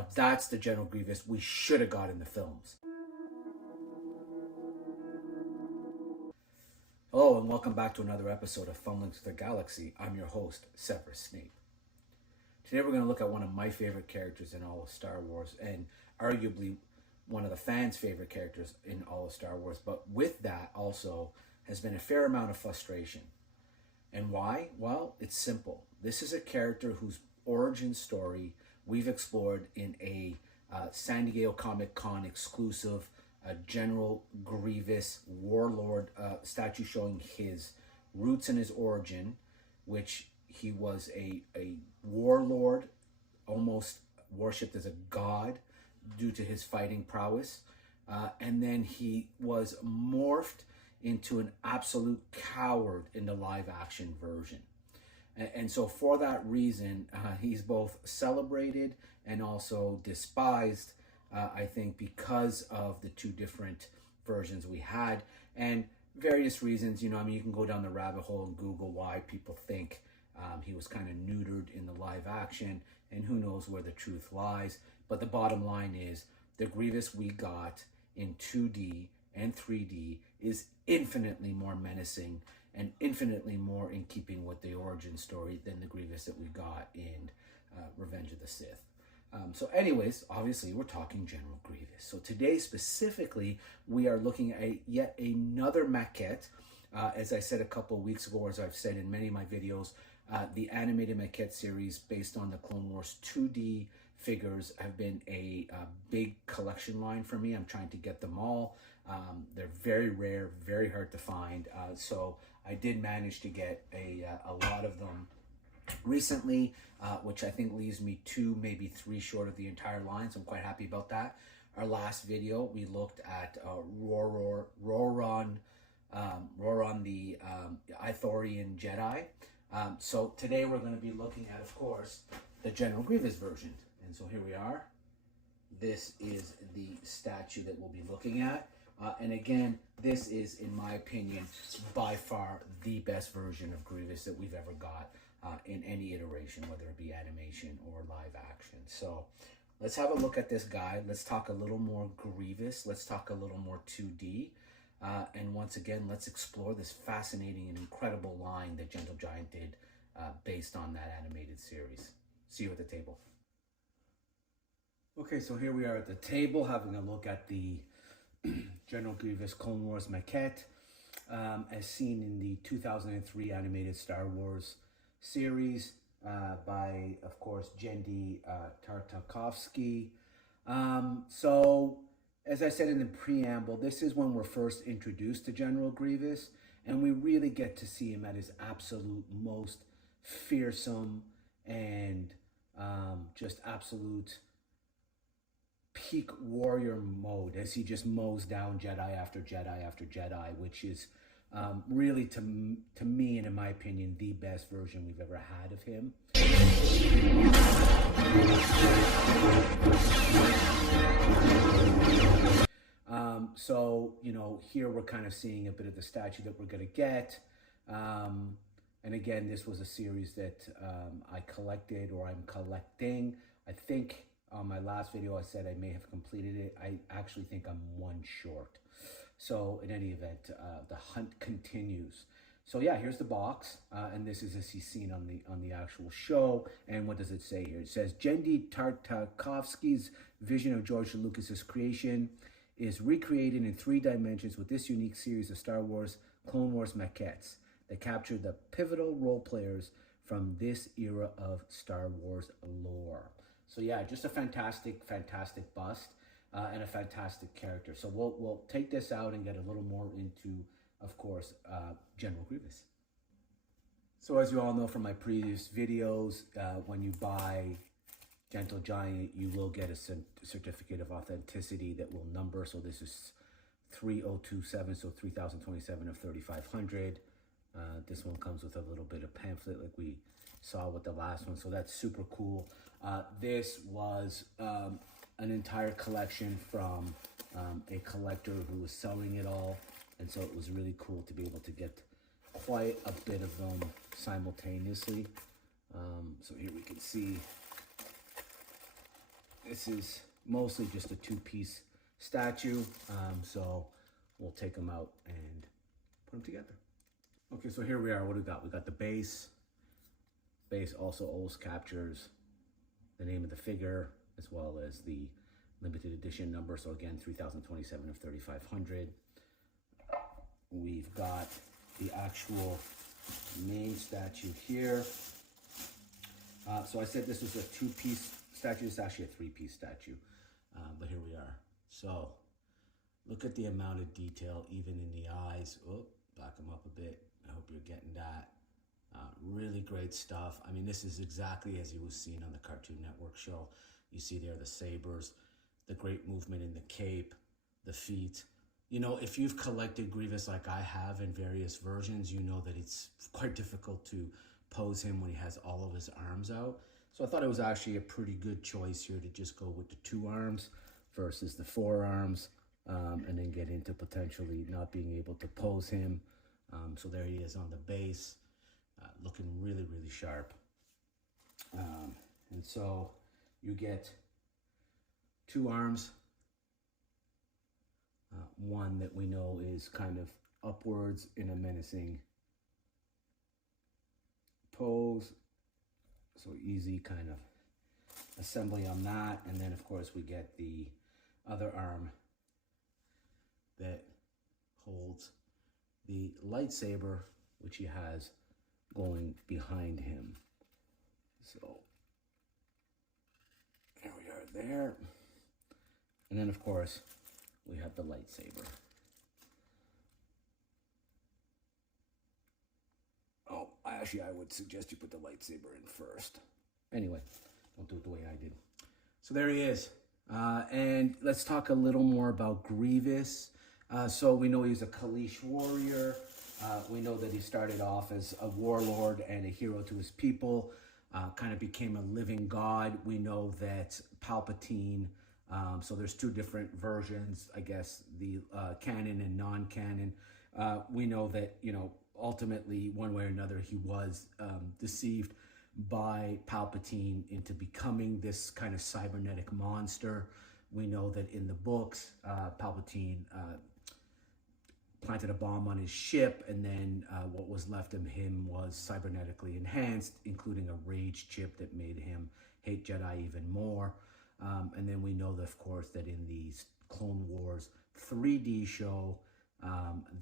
Now that's the General Grievous we should have got in the films. Hello and welcome back to another episode of Fumblings with the Galaxy. I'm your host, Severus Snape. Today we're going to look at one of my favorite characters in all of Star Wars, and arguably one of the fans' favorite characters in all of Star Wars, but with that also has been a fair amount of frustration. And why? Well, it's simple. This is a character whose origin story we've explored in a San Diego Comic Con exclusive General Grievous Warlord statue showing his roots and his origin, which he was a warlord, almost worshipped as a god due to his fighting prowess. And then he was morphed into an absolute coward in the live action version. And so for that reason, he's both celebrated and also despised, I think, because of the two different versions we had and various reasons. You can go down the rabbit hole and Google why people think he was kind of neutered in the live action, and who knows where the truth lies. But the bottom line is the Grievous we got in 2D and 3D is infinitely more menacing and infinitely more in keeping with the origin story than the Grievous that we got in Revenge of the Sith. So anyways, obviously we're talking General Grievous. So today specifically, we are looking at yet another maquette. As I said a couple of weeks ago, as I've said in many of my videos, the animated maquette series based on the Clone Wars 2D figures have been a big collection line for me. I'm trying to get them all. They're very rare, very hard to find. So I did manage to get a lot of them recently, which I think leaves me 2, maybe 3 short of the entire line. So I'm quite happy about that. Our last video, we looked at Roran the Ithorian Jedi. So today we're going to be looking at, of course, the General Grievous version. And so here we are. This is the statue that we'll be looking at. And again, this is, in my opinion, by far the best version of Grievous that we've ever got in any iteration, whether it be animation or live action. So let's have a look at this guy. Let's talk a little more Grievous. Let's talk a little more 2D. And once again, let's explore this fascinating and incredible line that Gentle Giant did based on that animated series. See you at the table. Okay, so here we are at the table having a look at the General Grievous Clone Wars maquette as seen in the 2003 animated Star Wars series by, of course, Jedi Tartakovsky. So, as I said in the preamble, this is when we're first introduced to General Grievous, and we really get to see him at his absolute most fearsome and just absolute peak warrior mode as he just mows down Jedi after Jedi after Jedi, which is really, to me and in my opinion, the best version we've ever had of him. So, here we're kind of seeing a bit of the statue that we're going to get. And again, this was a series that I collected, or I'm collecting. I think on my last video I said I may have completed it. I actually think I'm 1 short. So in any event, the hunt continues. So yeah, here's the box, and this is as he's seen on the actual show. And what does it say here? It says Jedi Tartakovsky's vision of George Lucas's creation is recreated in 3 dimensions with this unique series of Star Wars Clone Wars maquettes that capture the pivotal role players from this era of Star Wars lore. So yeah, just a fantastic, fantastic bust and a fantastic character. So we'll take this out and get a little more into, of course, General Grievous. So as you all know from my previous videos, when you buy Gentle Giant, you will get a certificate of authenticity that will number. So this is 3027, so 3027 of 3500. This one comes with a little bit of pamphlet like we saw with the last one, so that's super cool. This was an entire collection from a collector who was selling it all, and so it was really cool to be able to get quite a bit of them simultaneously. So here we can see this is mostly just a two-piece statue, so we'll take them out and put them together. Okay, so here we are. What do we got? We got the base. Base also always captures the name of the figure as well as the limited edition number. So again, 3027 of 3500. We've got the actual main statue here. So I said this was a two-piece statue. It's actually a three-piece statue, but here we are. So look at the amount of detail, even in the eyes. Oh, back them up a bit. I hope you're getting that. Really great stuff. I mean, this is exactly as you was seen on the Cartoon Network show. You see there the sabers, the great movement in the cape, the feet. You know, if you've collected Grievous like I have in various versions, you know that it's quite difficult to pose him when he has all of his arms out. So I thought it was actually a pretty good choice here to just go with the 2 arms versus the 4 arms, and then get into potentially not being able to pose him. So there he is on the base, looking really, really sharp. And so you get 2 arms. One that we know is kind of upwards in a menacing pose. So easy kind of assembly on that. And then of course we get the other arm that holds the lightsaber, which he has going behind him. So there we are there. And then of course we have the lightsaber. Oh, I would suggest you put the lightsaber in first. Anyway, don't do it the way I did. So there he is. And let's talk a little more about Grievous. So we know he's a Kaleesh warrior. We know that he started off as a warlord and a hero to his people, kind of became a living god. We know that Palpatine, so there's 2 different versions, I guess, the canon and non-canon. We know that, you know, ultimately, one way or another, he was deceived by Palpatine into becoming this kind of cybernetic monster. We know that in the books, Palpatine planted a bomb on his ship, and then what was left of him was cybernetically enhanced, including a rage chip that made him hate Jedi even more. And then we know, that, of course, that in the Clone Wars 3D show,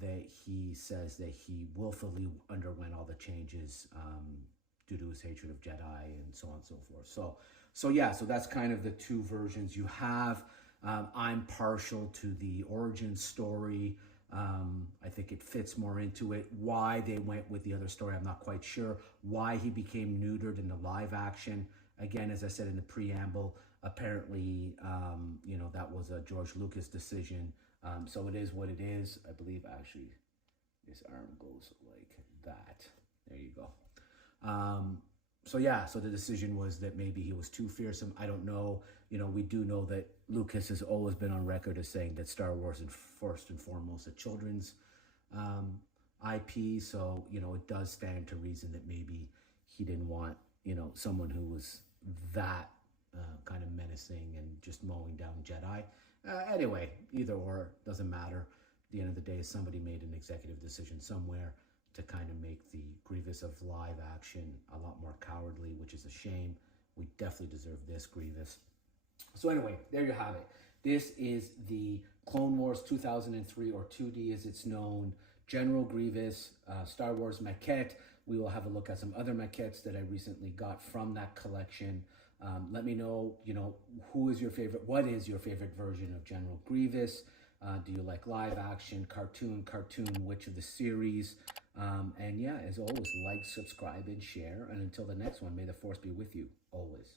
that he says that he willfully underwent all the changes due to his hatred of Jedi and so on and so forth. So yeah, so that's kind of the 2 versions you have. I'm partial to the origin story. I think it fits more into it. Why they went with the other story, I'm not quite sure. Why he became neutered in the live action, again, as I said in the preamble, apparently, you know, that was a George Lucas decision. So it is what it is. I believe actually this arm goes like that. There you go. So yeah, so the decision was that maybe he was too fearsome. I don't know. You know, we do know that Lucas has always been on record as saying that Star Wars is first and foremost a children's IP. So, you know, it does stand to reason that maybe he didn't want, you know, someone who was that kind of menacing and just mowing down Jedi. Anyway, either or, doesn't matter. At the end of the day, somebody made an executive decision somewhere to kind of make the Grievous of live action a lot more cowardly, which is a shame. We definitely deserve this Grievous. So anyway, there you have it. This is the Clone Wars 2003, or 2D as it's known, General Grievous, Star Wars Maquette. We will have a look at some other maquettes that I recently got from that collection. Let me know, you know, who is your favorite, what is your favorite version of General Grievous? Do you like live action, cartoon, which of the series? And yeah, as always, like, subscribe, and share. And until the next one, may the Force be with you always.